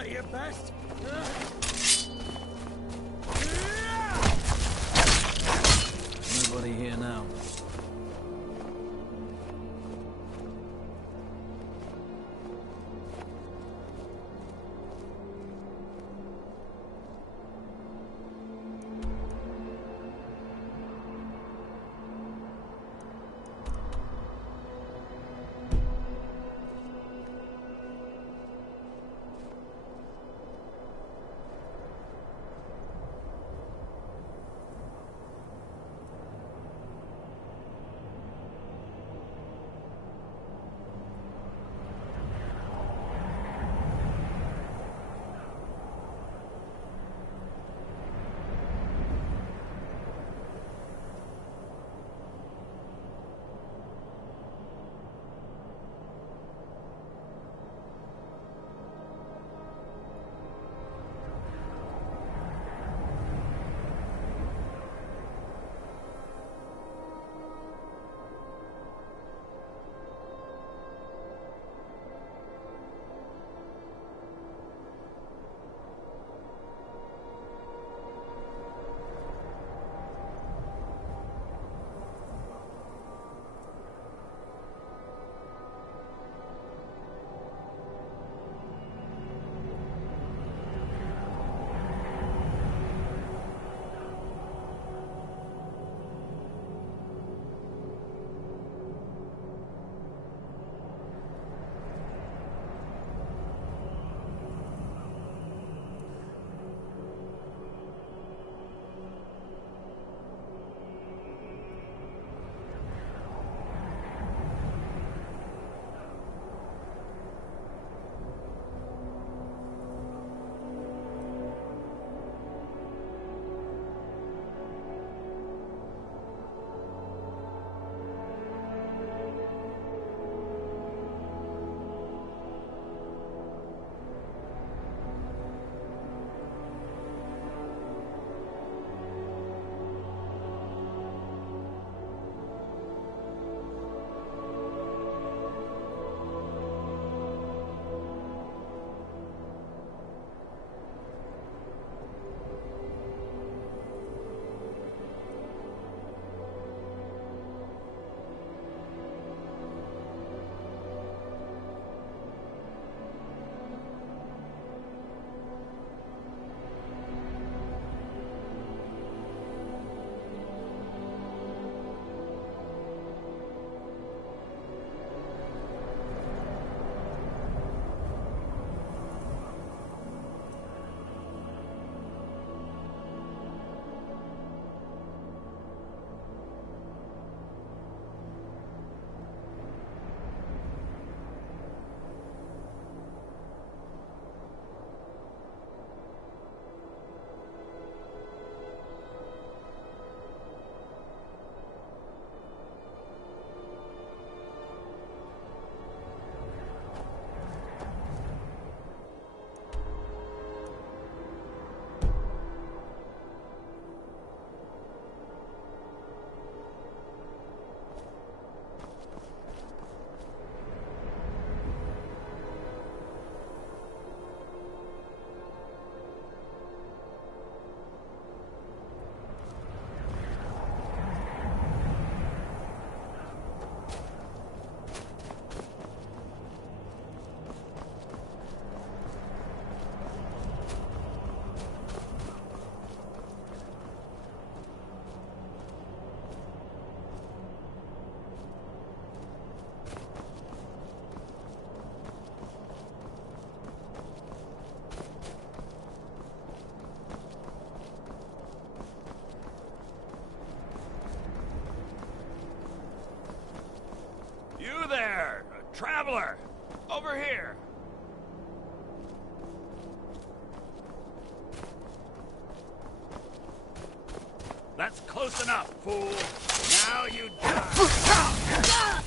at your best? Nobody here now. Traveler! Over here! That's close enough, fool! Now you die!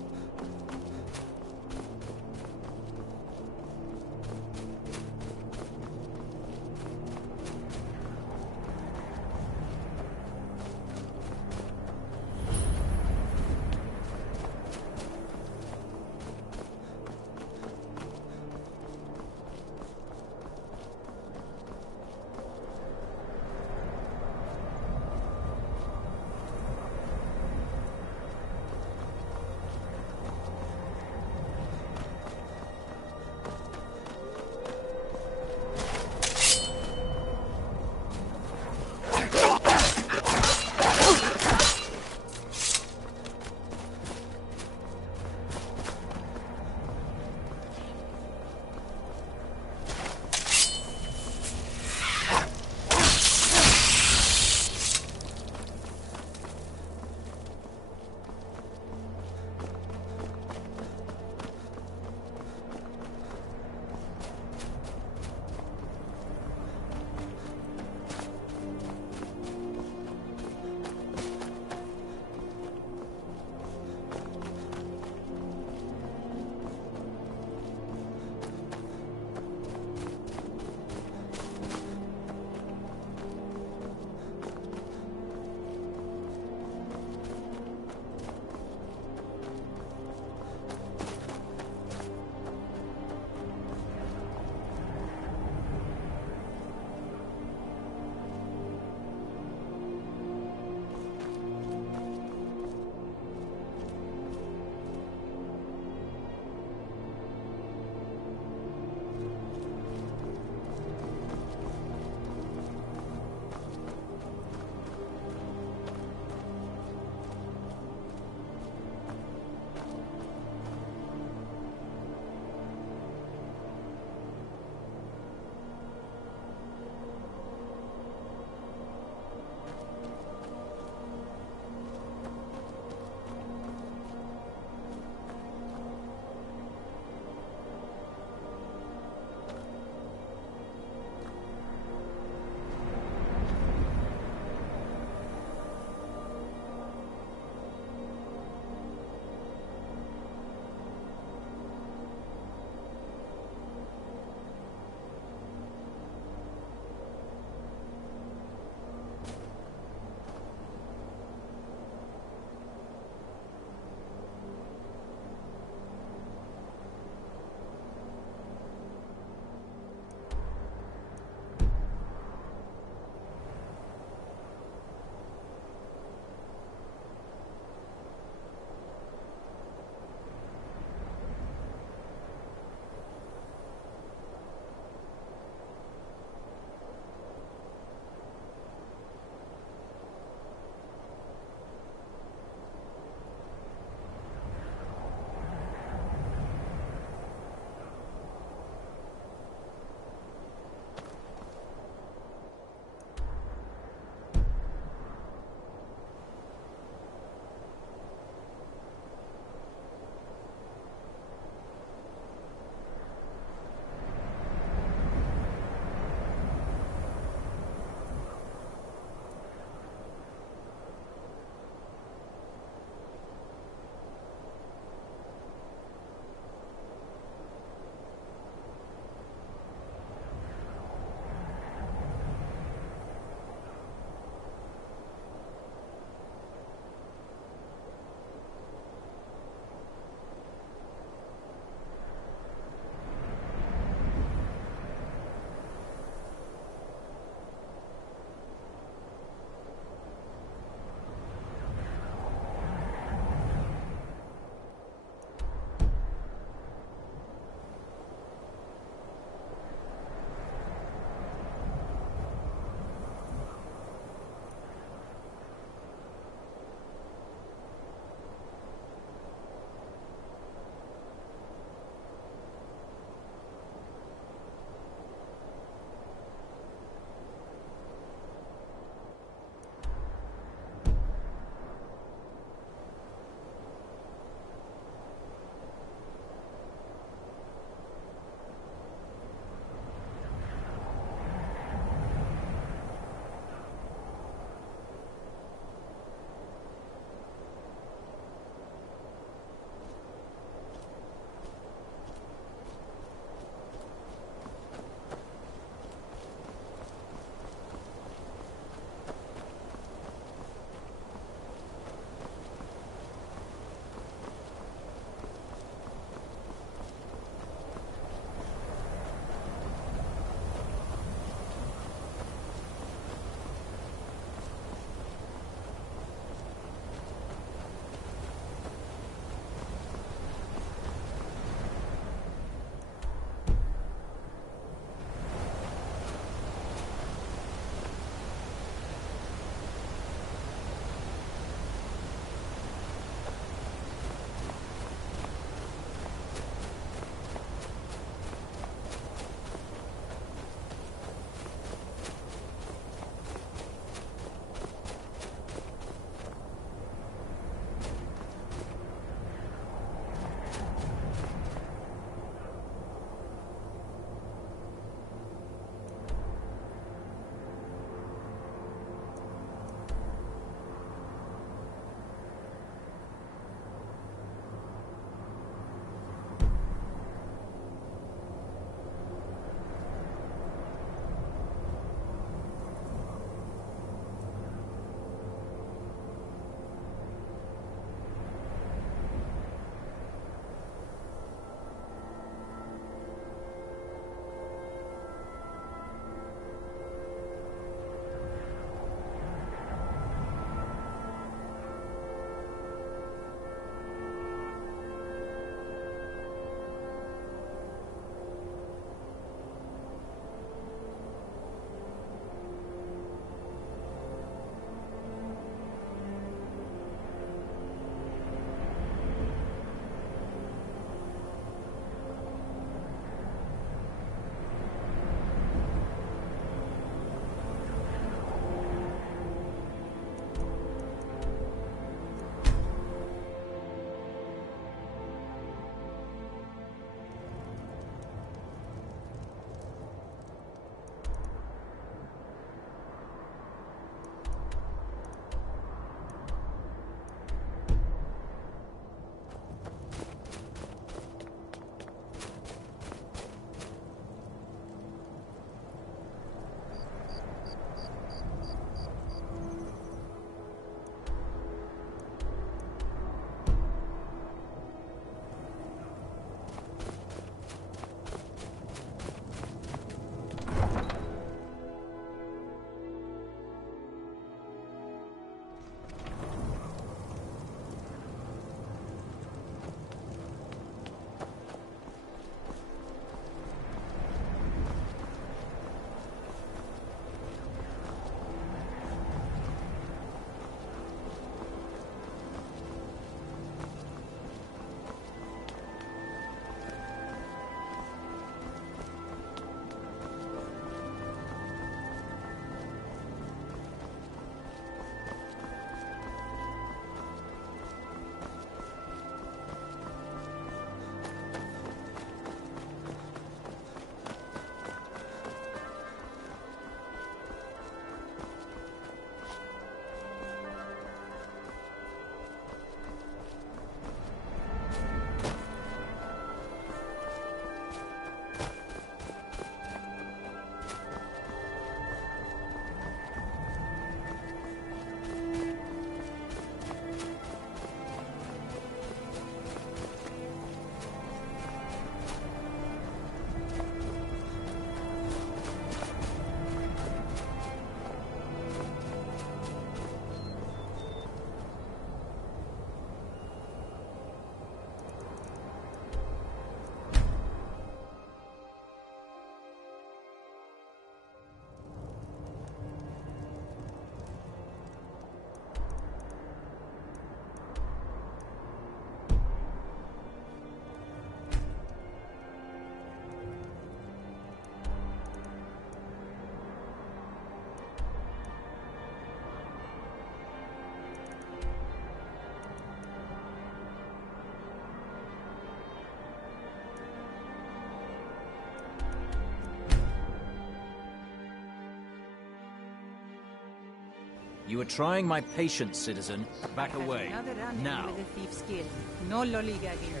You are trying my patience, citizen. Back away. Another run Now. with the Thieves Guild. No lollygagging.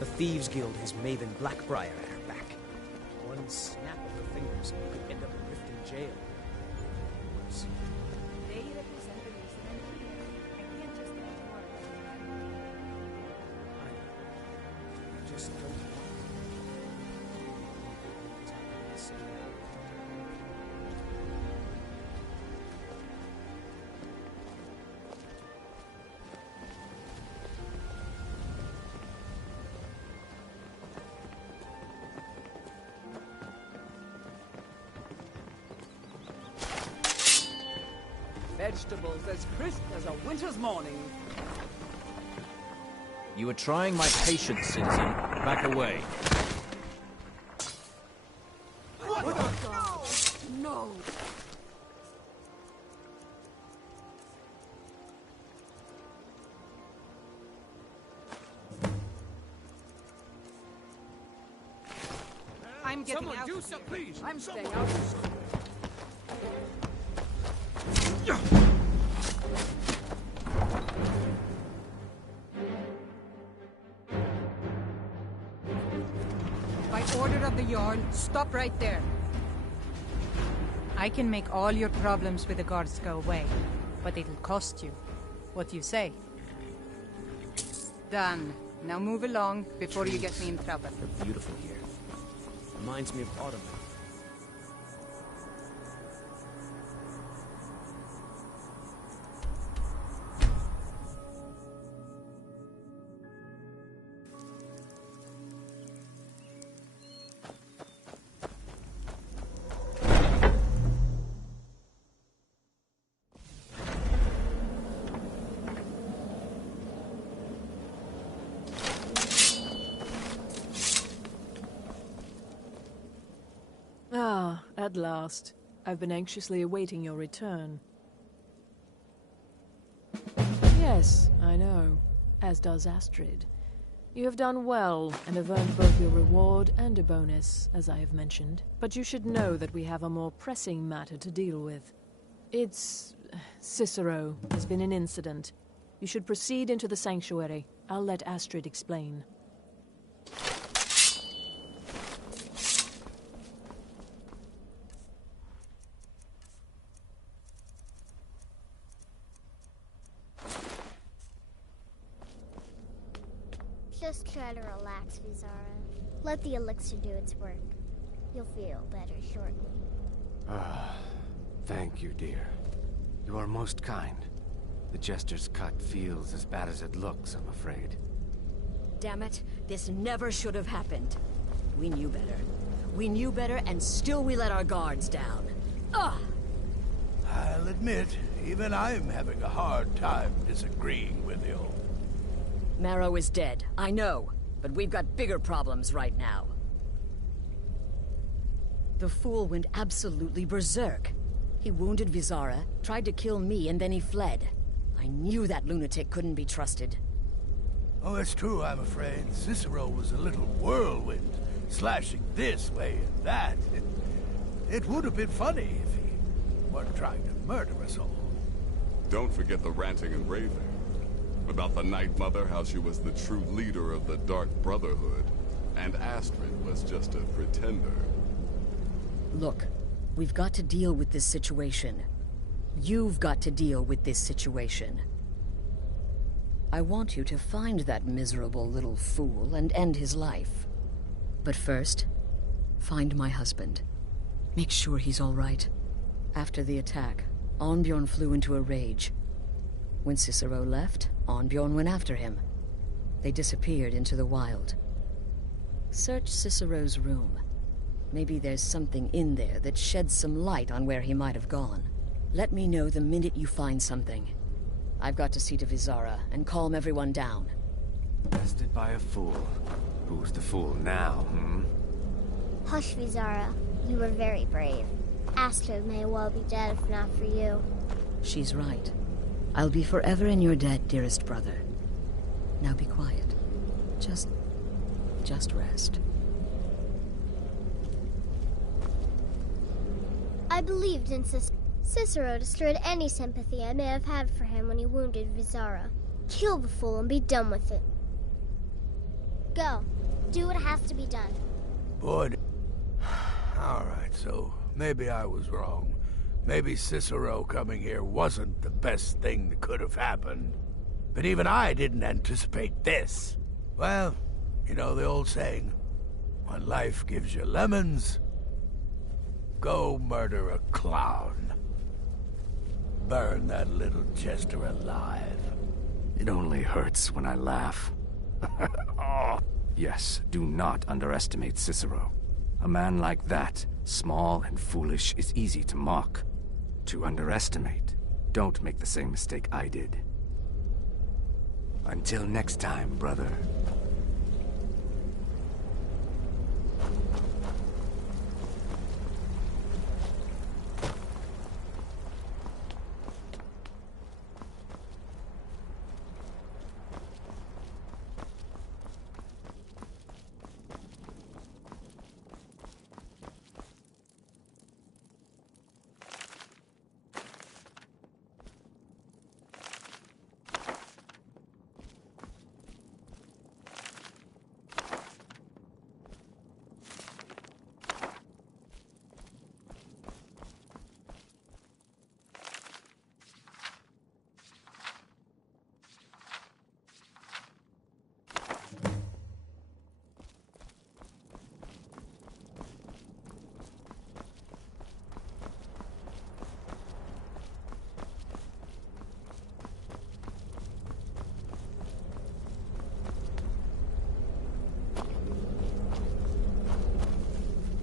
The Thieves Guild has Maven Blackbriar at her back. One snap of her fingers, you could end up in Riften jail. Worse. They represent the reason I'm here. I can't just let tomorrow. I just don't want Vegetables as crisp as a winter's morning. You are trying my patience, citizen. Back away. No! I'm getting out. do something, please. I'm staying out. By order of the Jarl, stop right there. I can make all your problems with the guards go away, but it'll cost you. What do you say? Done. Now move along before you get me in trouble. They're beautiful here. Reminds me of autumn. Ah, at last. I've been anxiously awaiting your return. Yes, I know. As does Astrid. You have done well, and have earned both your reward and a bonus, as I have mentioned. But you should know that we have a more pressing matter to deal with. It's... Cicero. There's been an incident. You should proceed into the sanctuary. I'll let Astrid explain. Just try to relax, Vizara. Let the elixir do its work. You'll feel better shortly. Thank you, dear. You are most kind. The Jester's cut feels as bad as it looks, I'm afraid. Damn it, this never should have happened. We knew better. We knew better, and still we let our guards down. Ugh! I'll admit, even I'm having a hard time disagreeing with you. Marrow is dead, I know, but we've got bigger problems right now. The fool went absolutely berserk. He wounded Vizara, tried to kill me, and then he fled. I knew that lunatic couldn't be trusted. Oh, it's true, I'm afraid. Cicero was a little whirlwind, slashing this way and that. It would have been funny if he weren't trying to murder us all. Don't forget the ranting and raving. About the Night Mother, how she was the true leader of the Dark Brotherhood, and Astrid was just a pretender. Look, we've got to deal with this situation. You've got to deal with this situation. I want you to find that miserable little fool and end his life. But first, find my husband. Make sure he's all right. After the attack, Arnbjorn flew into a rage. When Cicero left, Arnbjorn went after him. They disappeared into the wild. Search Cicero's room. Maybe there's something in there that sheds some light on where he might have gone. Let me know the minute you find something. I've got to see to Vizara and calm everyone down. Bested by a fool. Who's the fool now, hmm? Hush, Vizara. You were very brave. Astrid may well be dead if not for you. She's right. I'll be forever in your debt, dearest brother. Now be quiet. Just rest. I believed in Cicero destroyed any sympathy I may have had for him when he wounded Vizara. Kill the fool and be done with it. Go. Do what has to be done. Boy, alright, so maybe I was wrong. Maybe Cicero coming here wasn't the best thing that could have happened. But even I didn't anticipate this. Well, you know the old saying, when life gives you lemons, go murder a clown. Burn that little jester alive. It only hurts when I laugh. Oh. Yes, do not underestimate Cicero. A man like that, small and foolish, is easy to mock. To underestimate. Don't make the same mistake I did. Until next time, brother.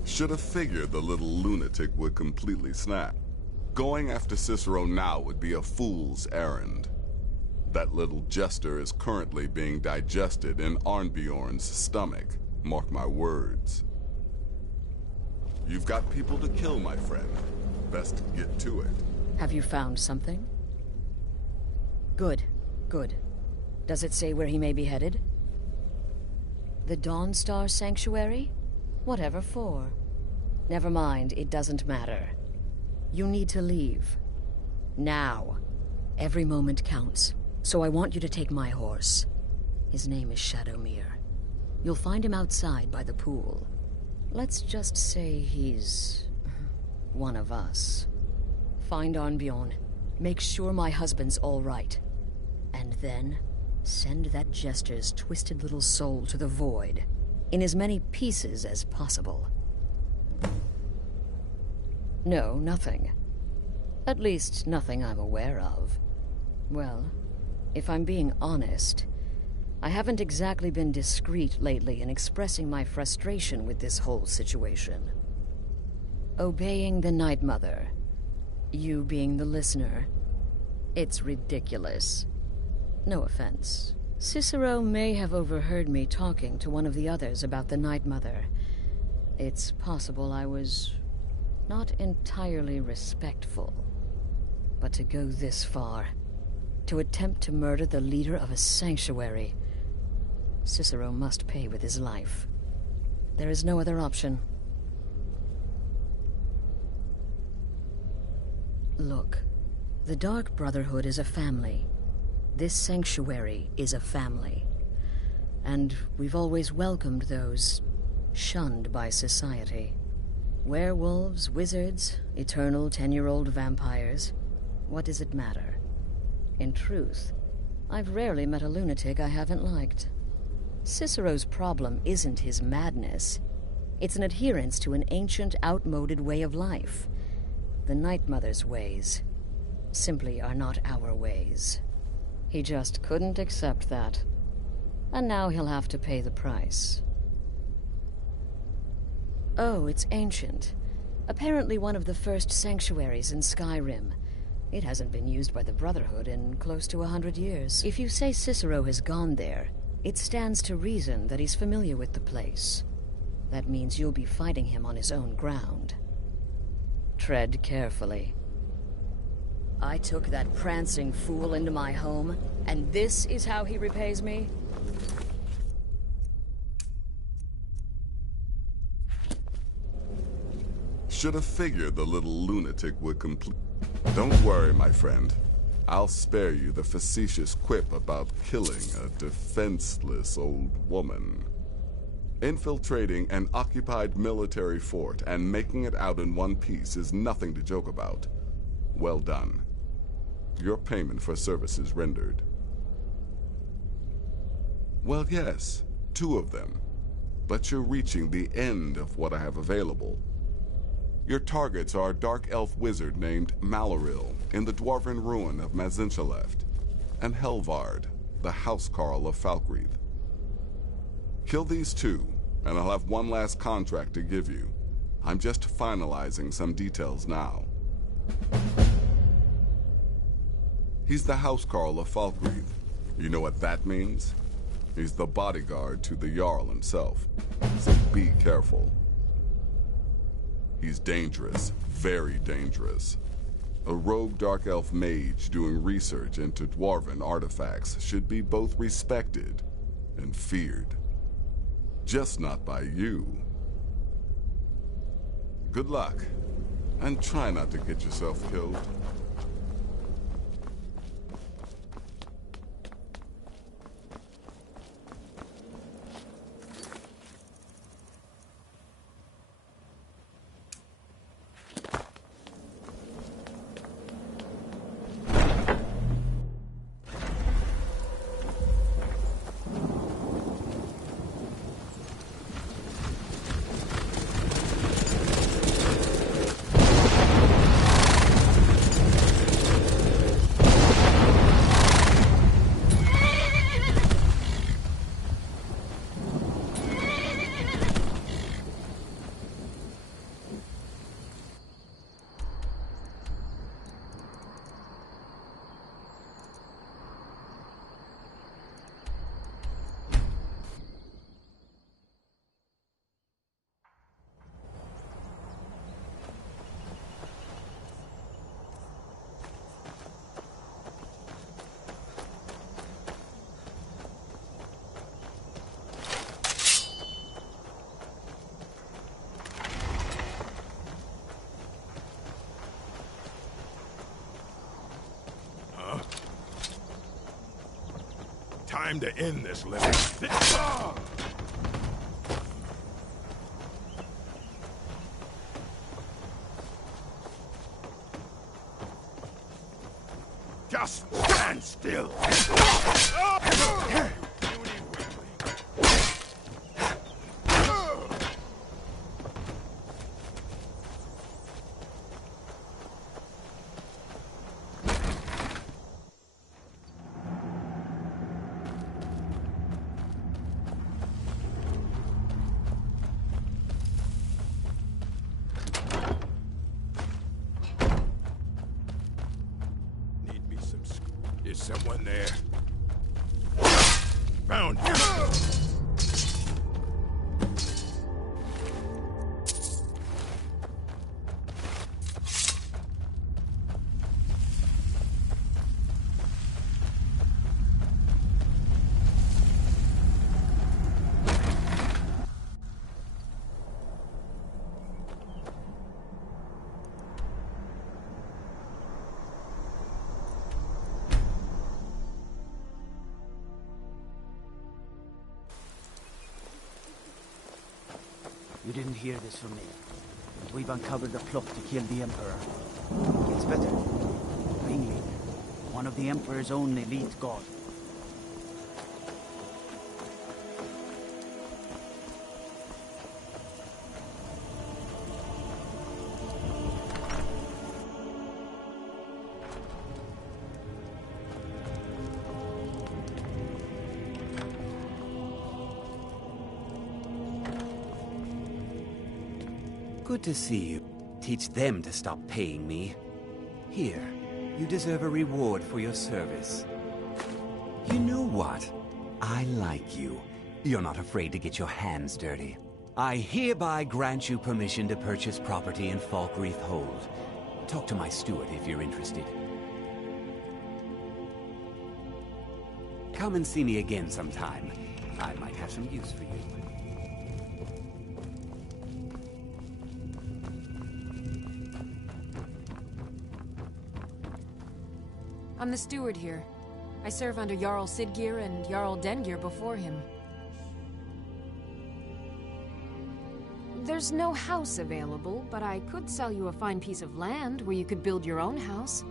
Should have figured the little lunatic would completely snap. Going after Cicero now would be a fool's errand. That little jester is currently being digested in Arnbjorn's stomach. Mark my words. You've got people to kill, my friend. Best get to it. Have you found something? Good, good. Does it say where he may be headed? The Dawnstar Sanctuary? Whatever for. Never mind, it doesn't matter. You need to leave. Now. Every moment counts, so I want you to take my horse. His name is Shadowmere. You'll find him outside by the pool. Let's just say he's one of us. Find Arnbjorn. Make sure my husband's all right. And then send that jester's twisted little soul to the void, in as many pieces as possible. No, nothing. At least, nothing I'm aware of. Well, if I'm being honest, I haven't exactly been discreet lately in expressing my frustration with this whole situation. Obeying the Night Mother, you being the listener, it's ridiculous. No offense. Cicero may have overheard me talking to one of the others about the Night Mother. It's possible I was not entirely respectful. But to go this far, to attempt to murder the leader of a sanctuary, Cicero must pay with his life. There is no other option. Look, the Dark Brotherhood is a family. This sanctuary is a family. And we've always welcomed those shunned by society. Werewolves, wizards, eternal 10-year-old vampires. What does it matter? In truth, I've rarely met a lunatic I haven't liked. Cicero's problem isn't his madness. It's an adherence to an ancient, outmoded way of life. The Night Mother's ways simply are not our ways. He just couldn't accept that. And now he'll have to pay the price. Oh, it's ancient. Apparently one of the first sanctuaries in Skyrim. It hasn't been used by the Brotherhood in close to 100 years. If you say Cicero has gone there, it stands to reason that he's familiar with the place. That means you'll be fighting him on his own ground. Tread carefully. I took that prancing fool into my home, and this is how he repays me? Should have figured the little lunatic would complete. Don't worry, my friend. I'll spare you the facetious quip about killing a defenseless old woman. Infiltrating an occupied military fort and making it out in one piece is nothing to joke about. Well done. Your payment for services rendered. Well, yes, 2 of them. But you're reaching the end of what I have available. Your targets are a dark elf wizard named Maloril in the dwarven ruin of Mazinchaleft, and Helvard, the housecarl of Falkreath. Kill these 2, and I'll have one last contract to give you. I'm just finalizing some details now. He's the housecarl of Falkreath. You know what that means? He's the bodyguard to the Jarl himself, so be careful. He's dangerous, very dangerous. A rogue dark elf mage doing research into dwarven artifacts should be both respected and feared. Just not by you. Good luck, and try not to get yourself killed. Time to end this living. Just stand still. Is someone there? Found you! You didn't hear this from me, but we've uncovered the plot to kill the Emperor. It gets better. Ringleader, one of the Emperor's own elite god. Good to see you. Teach them to stop paying me. Here, you deserve a reward for your service. You know what? I like you. You're not afraid to get your hands dirty. I hereby grant you permission to purchase property in Falkreath Hold. Talk to my steward if you're interested. Come and see me again sometime. I might have some use for you. I'm the steward here. I serve under Jarl Siggeir and Jarl Dengir before him. There's no house available, but I could sell you a fine piece of land where you could build your own house.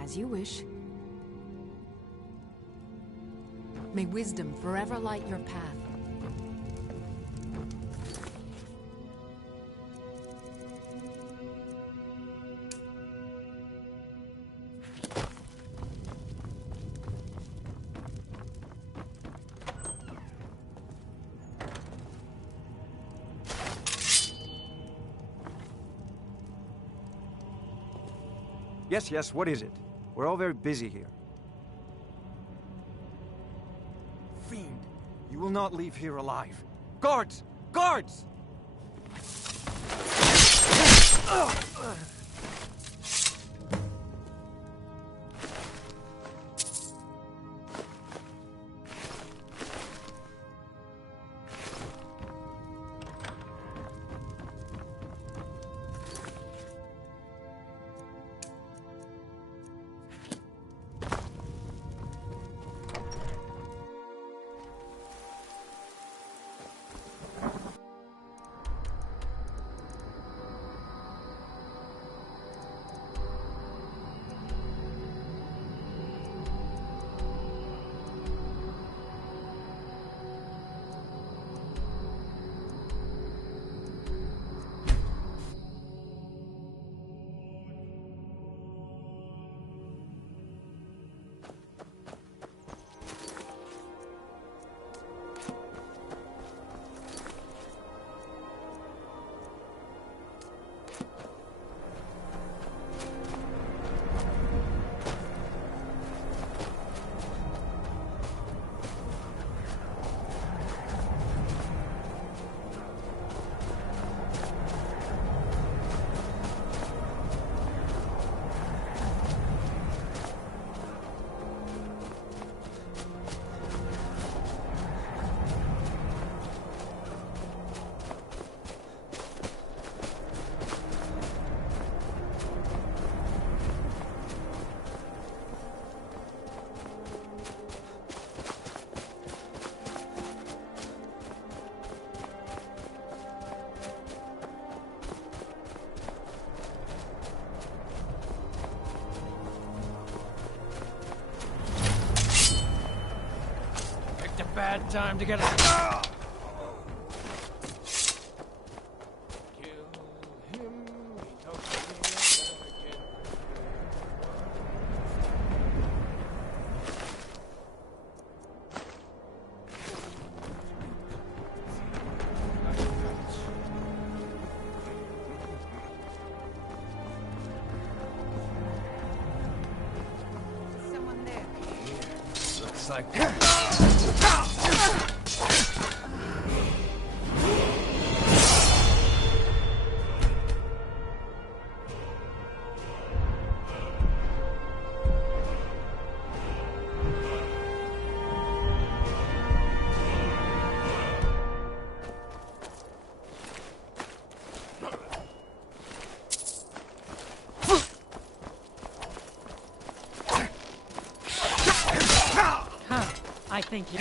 As you wish. May wisdom forever light your path. Yes, what is it? We're all very busy here. Fiend, you will not leave here alive. Guards! Guards! Bad time to get a... Someone there. Looks like... I think you...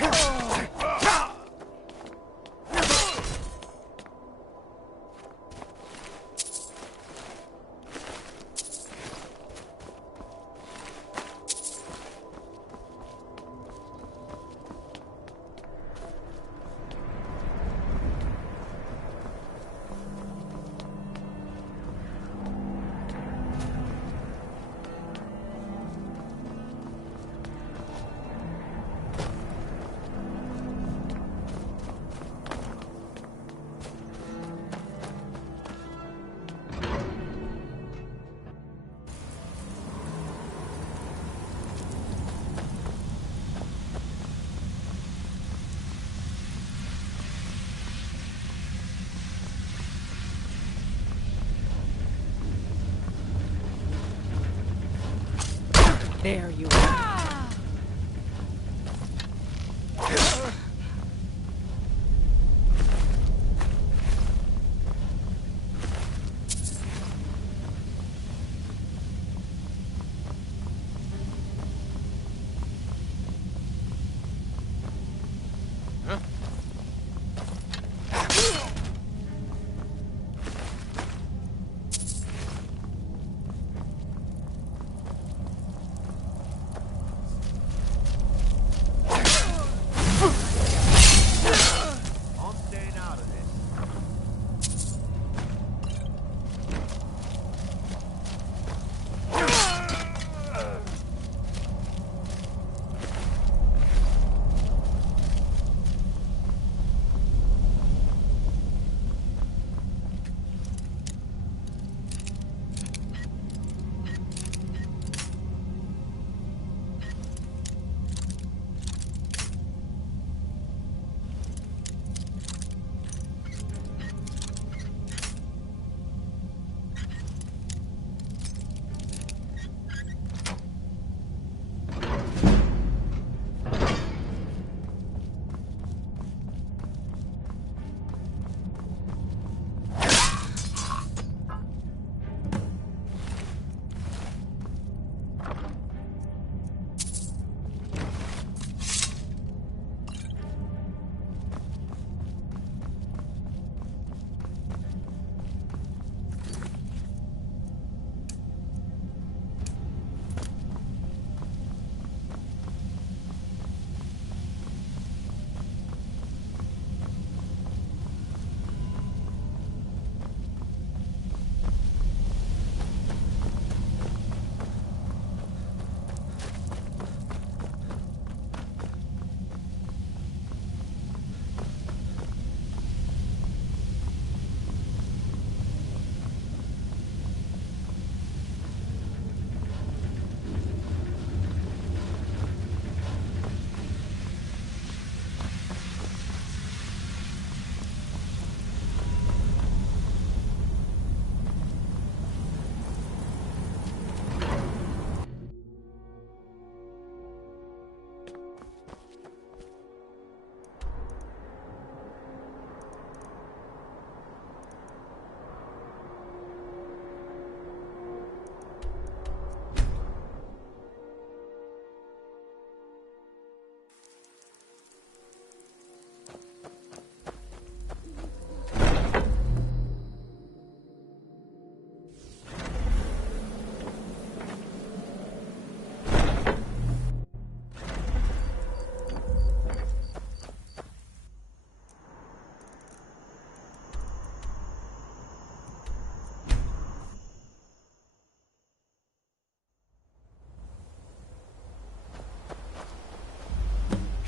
There you are.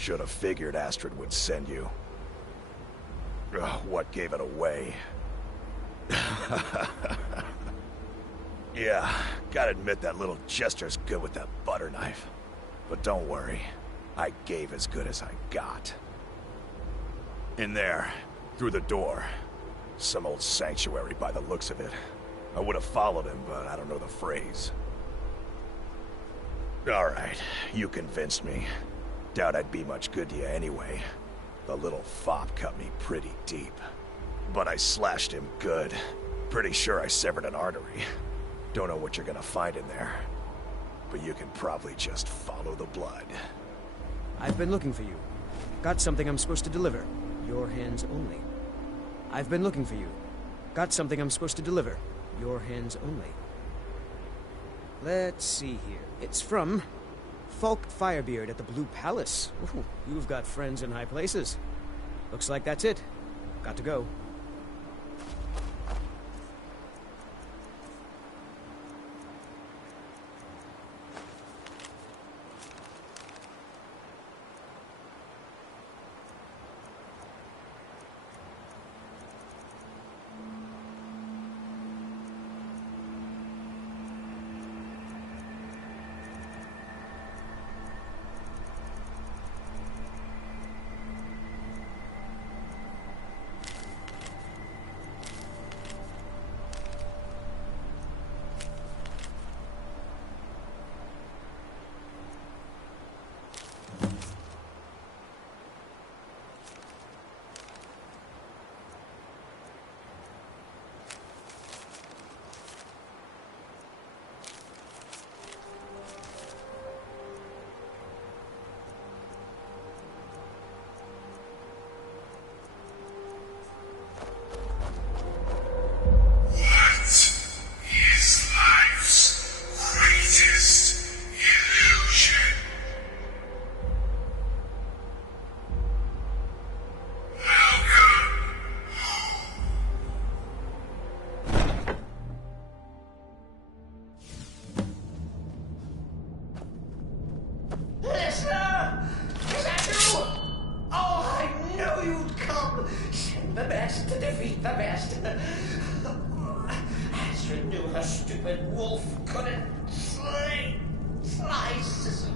Should have figured Astrid would send you. Ugh, what gave it away? Yeah, gotta admit that little Jester's good with that butter knife. But don't worry, I gave as good as I got. In there, through the door. Some old sanctuary by the looks of it. I would have followed him, but I don't know the phrase. Alright, you convinced me. Doubt I'd be much good to you anyway. The little fop cut me pretty deep. But I slashed him good. Pretty sure I severed an artery. Don't know what you're gonna find in there. But you can probably just follow the blood. I've been looking for you. Got something I'm supposed to deliver. Your hands only. I've been looking for you. Got something I'm supposed to deliver. Your hands only. Let's see here. It's from Falk Firebeard at the Blue Palace. Ooh, you've got friends in high places. Looks like that's it. Got to go. Astrid knew her stupid wolf couldn't slay Cicero.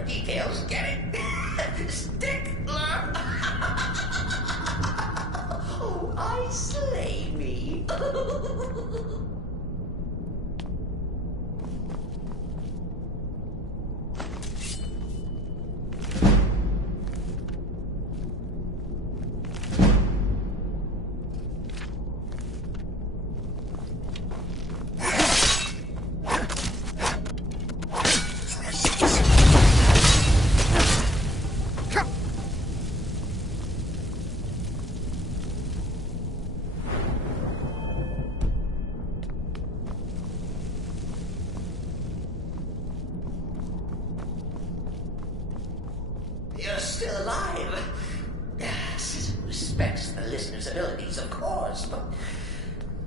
for details, get it? Stickler! Oh, I slay me. You're still alive. Citizen respects the listener's abilities, of course, but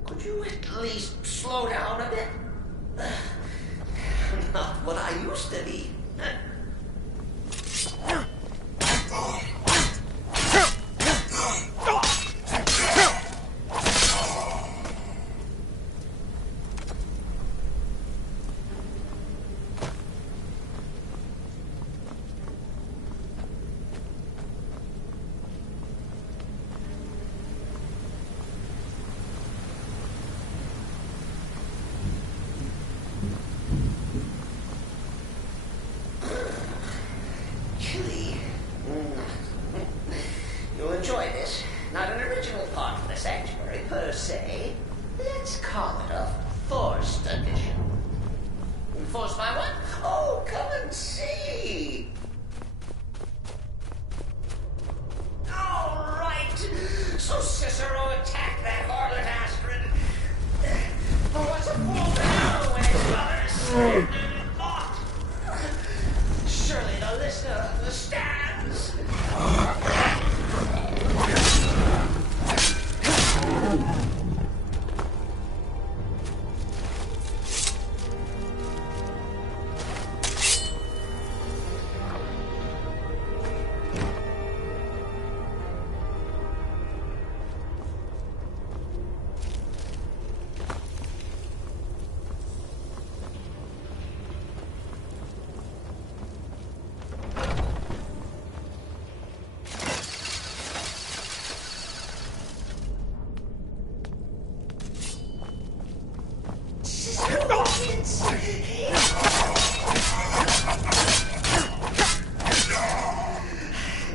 could you at least slow down a bit? Not what I used to be. You'll enjoy this. Not an original part of the sanctuary, per se. Let's call it a forced addition. Forced by what? Oh, come and see! All right! So Cicero attacked that harlot Astrid. But what's a fool to know when his mother is slain and fought? Surely the listener understands.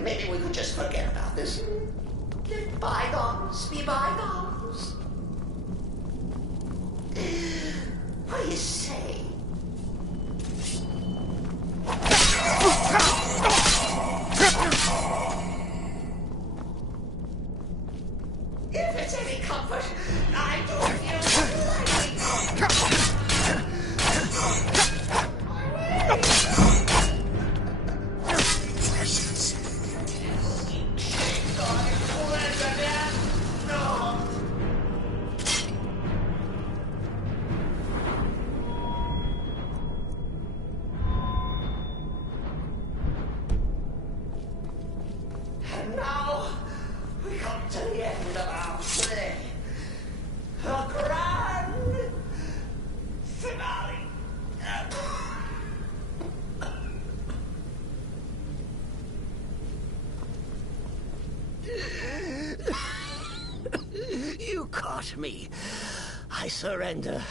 Maybe we could just forget about this. Let bygones be bygones. What do you say? If it's any comfort, I do feel slightly. And now we come to the end of our play. The grand finale. You caught me. I surrender.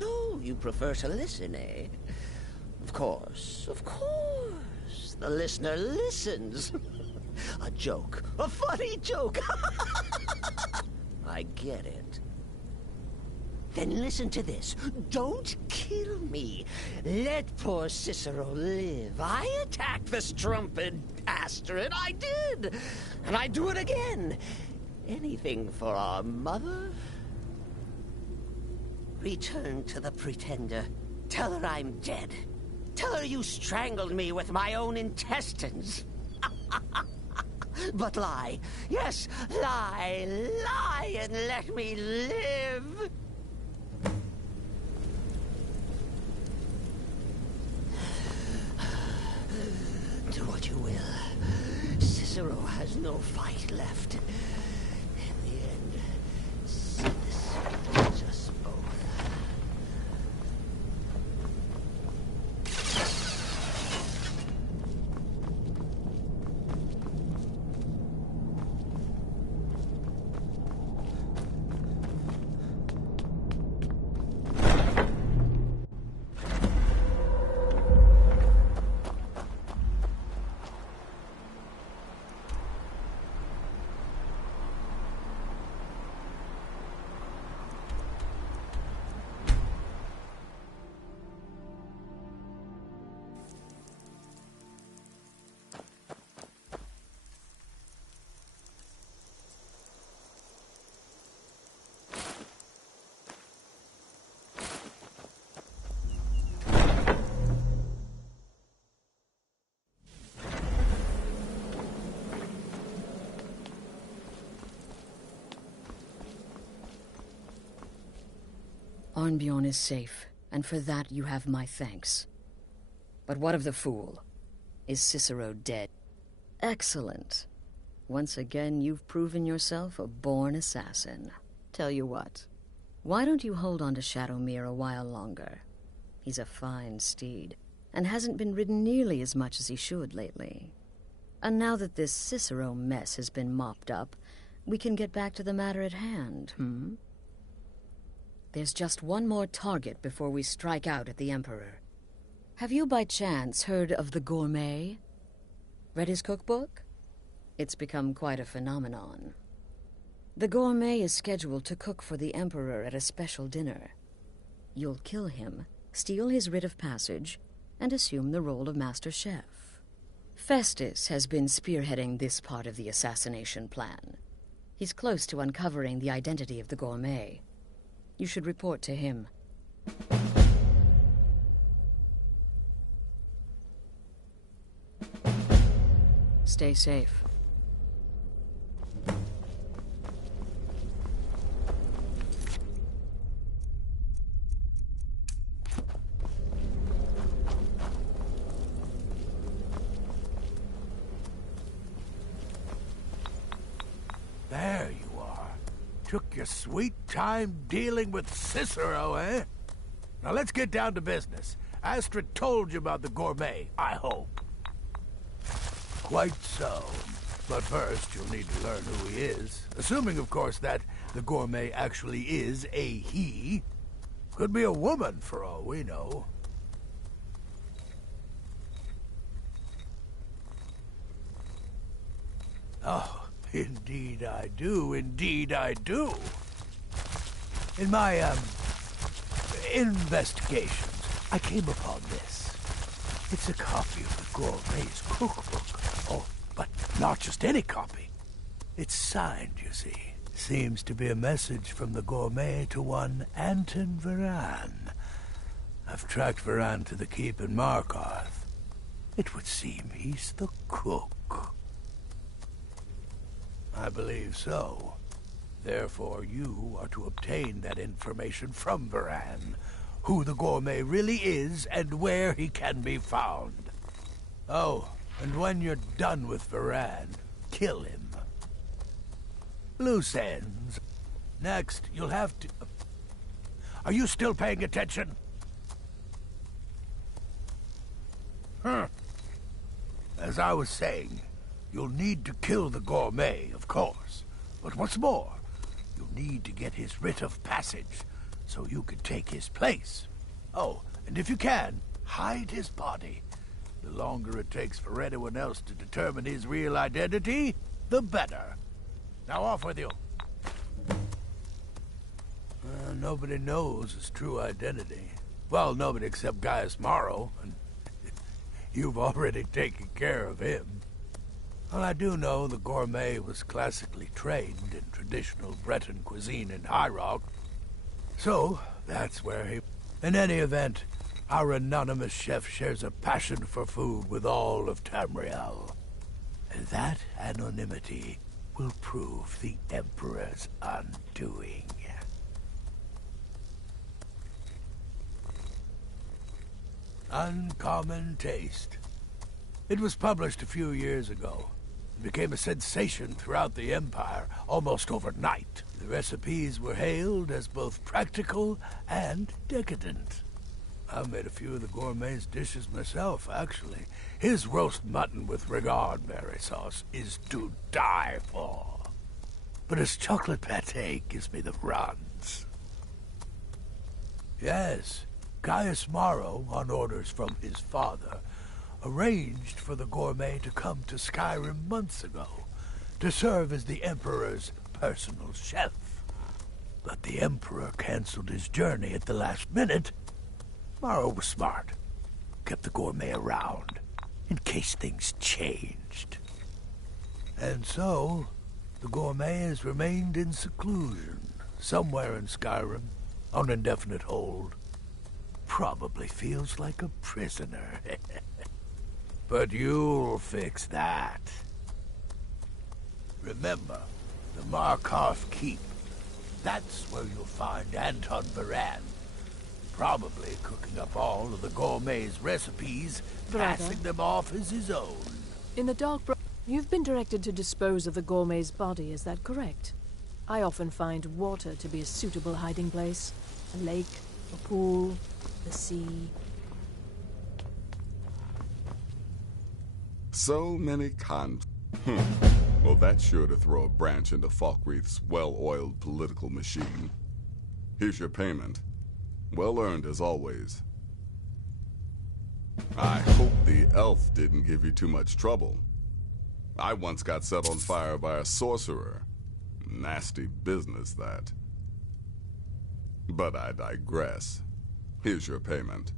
Oh, you prefer to listen, eh? Of course, of course. The listener listens. A joke. A funny joke. I get it. Then listen to this. Don't kill me. Let poor Cicero live. I attacked the strumpet Astrid. I did. And I do it again. Anything for our mother? Return to the Pretender. Tell her I'm dead. Tell her you strangled me with my own intestines. But lie. Yes, lie. Lie and let me live. Do what you will. Cicero has no fight left. In the end, Arnbjorn is safe, and for that you have my thanks. But what of the fool? Is Cicero dead? Excellent. Once again, you've proven yourself a born assassin. Tell you what, why don't you hold on to Shadowmere a while longer? He's a fine steed, and hasn't been ridden nearly as much as he should lately. And now that this Cicero mess has been mopped up, we can get back to the matter at hand, There's just one more target before we strike out at the Emperor. Have you by chance heard of the Gourmet? Read his cookbook? It's become quite a phenomenon. The Gourmet is scheduled to cook for the Emperor at a special dinner. You'll kill him, steal his writ of passage, and assume the role of Master Chef. Festus has been spearheading this part of the assassination plan. He's close to uncovering the identity of the Gourmet. You should report to him. Stay safe. There you are. Took your sweet time dealing with Cicero, eh? Now let's get down to business. Astrid told you about the Gourmet, I hope. Quite so. But first, you'll need to learn who he is. Assuming, of course, that the Gourmet actually is a he. Could be a woman, for all we know. Oh, indeed I do. Indeed I do. In my, investigations, I came upon this. It's a copy of the Gourmet's cookbook. Oh, but not just any copy. It's signed, you see. Seems to be a message from the Gourmet to one Anton Varan. I've tracked Varan to the keep in Markarth. It would seem he's the cook. I believe so. Therefore, you are to obtain that information from Varan, who the Gourmet really is and where he can be found. Oh, and when you're done with Varan, kill him. Loose ends. Next, you'll have to... Are you still paying attention? As I was saying, you'll need to kill the Gourmet, of course. But what's more, you'll need to get his writ of passage, so you can take his place. Oh, and if you can, hide his body. The longer it takes for anyone else to determine his real identity, the better. Now off with you. Nobody knows his true identity. Well, nobody except Gaius Morrow, and you've already taken care of him. Well, I do know the Gourmet was classically trained in traditional Breton cuisine in High Rock. So, that's where he... In any event, our anonymous chef shares a passion for food with all of Tamriel. And that anonymity will prove the Emperor's undoing. Uncommon Taste. It was published a few years ago. It became a sensation throughout the Empire almost overnight. The recipes were hailed as both practical and decadent. I've made a few of the Gourmet's dishes myself, actually. His roast mutton with regard berry sauce is to die for. But his chocolate pate gives me the runs. Yes, Gaius Morrow, on orders from his father, arranged for the Gourmet to come to Skyrim months ago to serve as the Emperor's personal chef. But the Emperor canceled his journey at the last minute. Morrow was smart. Kept the Gourmet around, in case things changed. And so, the Gourmet has remained in seclusion, somewhere in Skyrim, on indefinite hold. Probably feels like a prisoner. But you'll fix that. Remember, the Markarth Keep. That's where you'll find Anton Varan, Probably cooking up all of the gourmet's recipes, Brother. passing them off as his own. In the Dark Brotherhood, you've been directed to dispose of the gourmet's body, is that correct? I often find water to be a suitable hiding place. A lake, a pool, the sea. So many Well, that's sure to throw a branch into Falkreath's well-oiled political machine. Here's your payment. Well earned as always. I hope the elf didn't give you too much trouble. I once got set on fire by a sorcerer. Nasty business, that. But I digress. Here's your payment.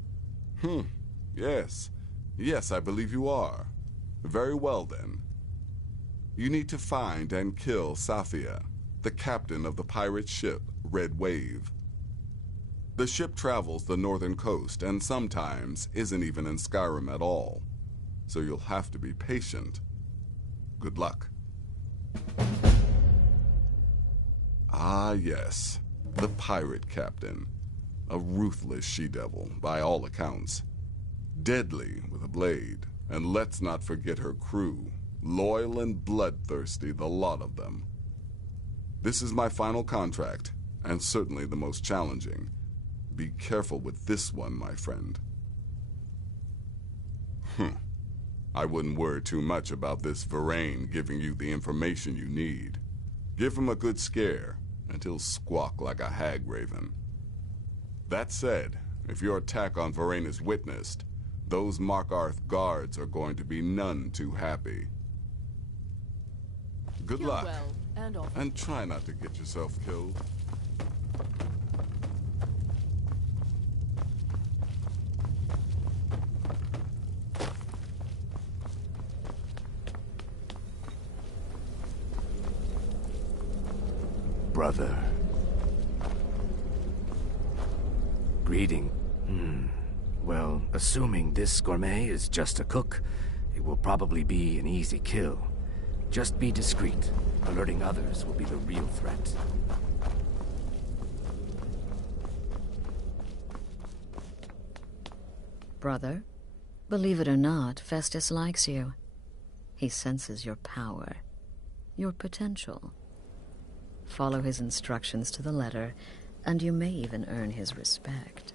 Yes. Yes, I believe you are. Very well, then. You need to find and kill Safia, the captain of the pirate ship Red Wave. The ship travels the northern coast and sometimes isn't even in Skyrim at all, so you'll have to be patient. Good luck. Ah, yes, the pirate captain. A ruthless she-devil, by all accounts. Deadly with a blade, and let's not forget her crew. Loyal and bloodthirsty, the lot of them. This is my final contract, and certainly the most challenging. Be careful with this one, my friend. I wouldn't worry too much about this Varane giving you the information you need. Give him a good scare, and he'll squawk like a hag raven. That said, if your attack on Varane is witnessed, those Markarth guards are going to be none too happy. Good luck, well, and try not to get yourself killed. Brother. Greeting. Well, assuming this gourmet is just a cook, it will probably be an easy kill. Just be discreet. Alerting others will be the real threat. Brother, believe it or not, Festus likes you. He senses your power, your potential. Follow his instructions to the letter, and you may even earn his respect.